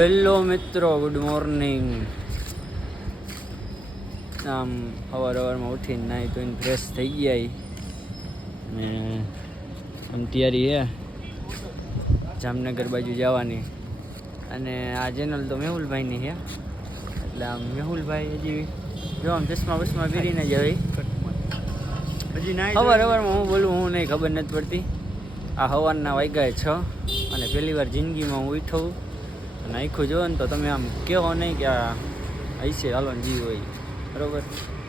Hello મિત્રો, good morning. આમ સવારમાં ઉઠીને નાહી ધોઈને ફ્રેશ થઈ ગયા ને આમ તૈયારી છે જામનગર બાજુ જવાની. અને આ ચેનલ તો મેહુલભાઈની છે, એટલે આમ મેહુલભાઈ હજી જો આમ ચશ્મા બસમાં પહેરીને જ આવી હજી ના સવારમાં હું બોલું હું નહીં ખબર નથી પડતી. આ સવારના વાગ્યા 6 અને પહેલી વાર જિંદગીમાં હું ઉઠું અને આખું જોવો ને તો તમે આમ કહેવો નહીં કે આ હશે હાલો ને જીવ હોય. બરાબર,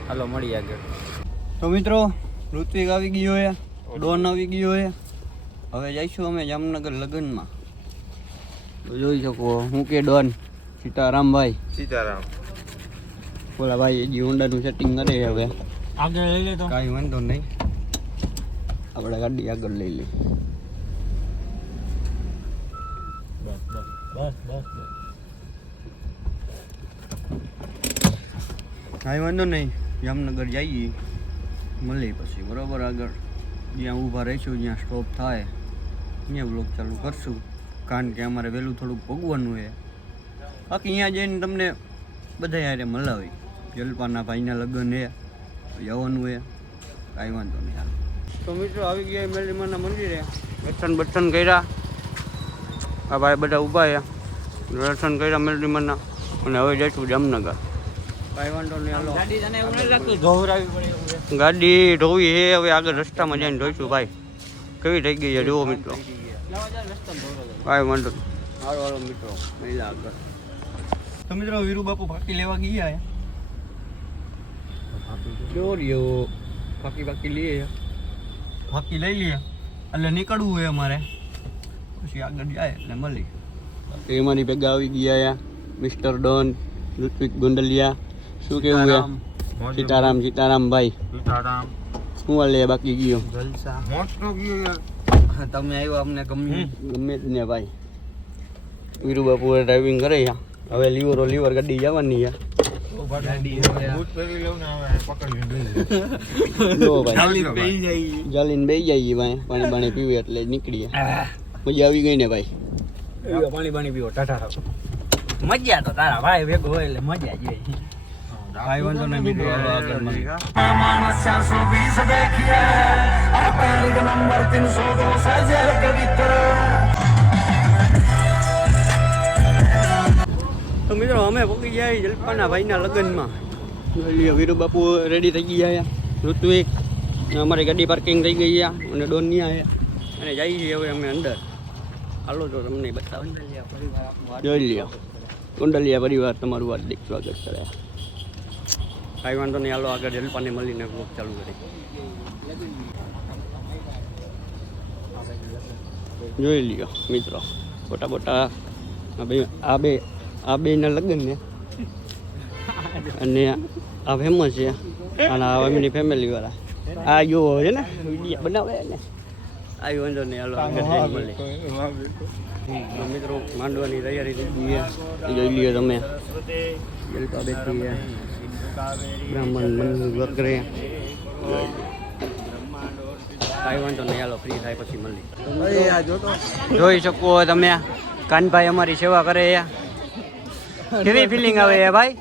હાલો મળી આગળ. તો મિત્રો, ઋત્વિક આવી ગયો છે, ડોન આવી ગયો છે. હવે જઈશું અમે જામનગર લગ્નમાં. તો જોઈ શકો હું કે ડોન સીતારામભાઈ બોલા ભાઈ હજી હોન્ડાનું સેટિંગ કરે હવે આગળ લઈ લે તો કાંઈ વાંધો નહીં, આપણે ગાડી આગળ લઈ લઈએ. કાંઈ વાંધો નહીં, જામનગર જઈએ મળીએ પછી. બરાબર, આગળ જ્યાં ઊભા રહીશું જ્યાં સ્ટોપ થાય ત્યાં બ્લોગ ચાલુ કરશું, કારણ કે અમારે વહેલું થોડુંક ભોગવાનું છે. બાકી અહીંયા જઈને તમને બધા યારે મળાવી. જલપાના ભાઈના લગ્ન છે, જવાનું છે, કાંઈ વાંધો નહીં. તો મિત્રો આવી ગયા મેલડીમાના મંદિરે, દર્શન કર્યા. આ ભાઈ બધા ઊભા છે, દર્શન કર્યા મેલડીમાના, અને હવે જઈશું જામનગર. કાંઈ વાંધો નહીં, હાલો. ગાડી ધોવી છે, હવે આગળ રસ્તામાં જઈને ધોઈશું. ભાઈ કેવી થઈ ગઈ છે જુઓ મિત્રો. કાંઈ વાંધો નહીં, હાલો હાલો મિત્રો મહિલા આગળ. તો મિત્રો વીરુ બાપુ ફાકી લેવા ગયા ચોરીઓ ફાકી લઈએ, ફાકી લઈ લઈએ એટલે નીકળવું હોય અમારે, પછી આગળ જાય એટલે મળી. એમાંની ભેગા આવી ગયા મિસ્ટર ડોન, ઋત્વિક ગોંડલિયા. શું કેવું છે સીતારામભાઈ? શું હાલે બાકી ગયો? તમે આવ્યો અમને ગમે જ ને ભાઈ. વીરુ બાપુ ડ્રાઇવિંગ કરે છે. હવે લીવર ગાડી જવાની છે. જાલીને બેસી જઈએ ભાઈ, પાણી બાણી પીવે એટલે નીકળીએ. મજા આવી ગઈ ને ભાઈ? પાણી બાણી પીવો ટાટા મજા તો તારા ભાઈ ભેગો હોય એટલે મજા જ આવી. કાંઈ વાંધો નહીં મિત્રો, આગળ મળી. તો મિત્રો અમે પહોંચી ગયા જલપાના ભાઈના લગ્નમાં. વીરુ બાપુ રેડી થઈ ગયા, ઋત્વિક અમારી ગાડી પાર્કિંગ થઈ ગઈ છે અને ડોનિયા છે, અને જઈએ છીએ હવે અમે અંદર. હાલો તો તમને બતાવો. જોઈ લ્યો, કુંડલિયા પરિવાર તમારું હાર્દિક સ્વાગત કરે. કાંઈ વાંધો નહીં, હાલો આગળ જલપાને મળીને બ્લોગ ચાલુ કરી. જોઈ લ્યો મિત્રો, મોટા આ બેના લગ્ન ને, અને આ ફેમસ છે, અને આ એમની ફેમિલી વાળા આ જો છે ને વિડીયો બનાવે ને. આવી વાંધો નહીં, હાલો આગળ મળી. મિત્રો માંડવાની તૈયારી થઈ ગઈ છે, જોઈ લ્યો તમે. જલપા બેઠી છે, બ્રાહ્મણ મંદિર વગેરે. કાંઈ વાંધો નહીં, હાલો ફ્રી થાય પછી મળી. જોઈ શકો તમે, કાનભાઈ અમારી સેવા કરે છે. કેવી ફિલિંગ આવે છે ભાઈ?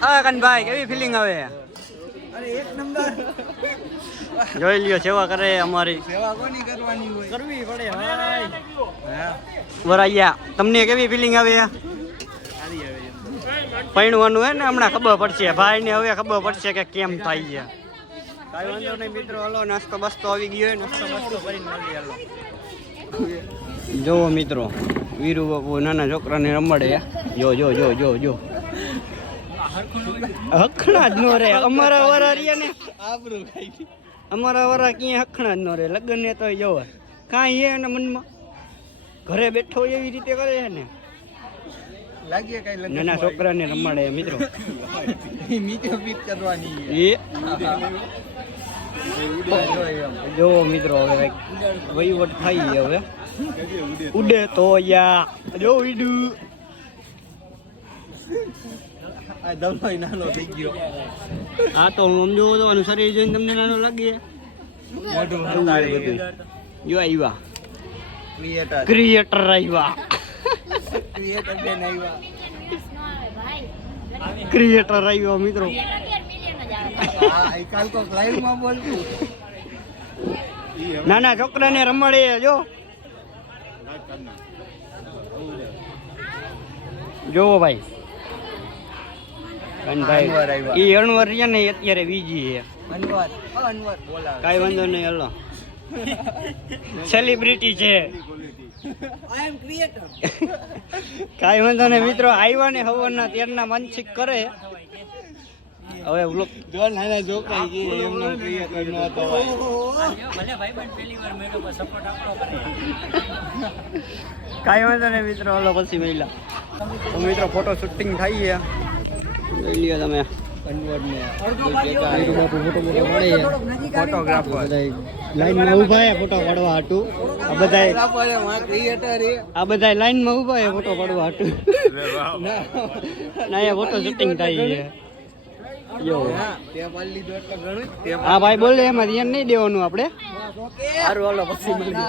હા કાનભાઈ, કેવી ફિલિંગ આવે છે? અરે એક નંબર. જોઈ લ્યો, સેવા કરે અમારી. સેવા કોની કરવાની હોય? કરવી પડે ભાઈ. વરાયા, તમને કેવી ફિલિંગ આવે છે? પૈણવાનું હે ને, હમણાં ખબર પડશે ભાઈ ને, હવે ખબર પડશે કે કેમ થાય છે. કાંઈ વાંધો નહીં મિત્રો, હાલો નાસ્તો બસ્તો આવી ગયો, નાસ્તો બસ્તો કરીને મળી. હાલો જોવો મિત્રો, વીરુ બાપુ નાના છોકરાને રમાડે. જો જો જો જો જો હખણા જ નો રે. અમારા વારા રહ્યા ને આબરૂ ખાઈ ગઈ. અમારા વારા ક્યાંય હખણા જ નો રે. લગ્ન ને તો જોવે કાંઈ હે એના મનમાં, ઘરે બેઠો એવી રીતે કરે છે ને. લાગીએ કઈ નાના છોકરાને રમાડે મિત્રો. જો મિત્રો હવે વહીવટ થાય છે. હવે ઉડે તો યા જો ઈડું નાનો થઈ ગયો. હા તો હું સમજો તો શરીર જોઈને તમને નાનો લાગે. જો આવ્યા ક્રિએટર આવ્યા. ક્રિએટર બેન આવ્યા. ક્રિએટર આવ્યો મિત્રો. હા કાલ કોક લાઈવ માં બોલતું. નાના છોકરાને રમાડે જો. જોવો ભાઈ કનભાઈ ઈ અણવર છે ને અત્યારે બીજી છે. અનવર બોલાવે. કાઈ વાંધો નહીં હલો. સેલિબ્રિટી છે. આઈ એમ ક્રિએટર. કાઈ વાંધો નહીં મિત્રો આવ્યા ને હવરના ત્યારના માનસિક કરે. હવે વ્લોગ જો નાના જોકાઈ ગઈ એમનો ક્રિએટર નો હતો ભાઈ. ભલે ભાઈબંધ પહેલી વાર મેળો પર સપોર્ટ આપણો કરે. કાઈ વાંધો નહીં મિત્રો હલો પછી મહિલા. તો મિત્રો ફોટો શૂટિંગ થઈ છે. જોઈ લ્યો તમે. અનવર ને ફોટોગ્રાફર લાઈનમાં ઊભા છે ફોટો પાડવા હાટુ. આ બધાય ક્રિએટર એ આ બધાય લાઈનમાં ઊભા છે ફોટો પાડવા હાટુ. ના અહીંયા ફોટો શૂટિંગ થાય છે. જો તે પાડી લીધો એટલે ઘણું તે હા ભાઈ બોલે એમાં ધ્યાન નહીં દેવાનું આપણે. સારું હાલો પછી મળીએ.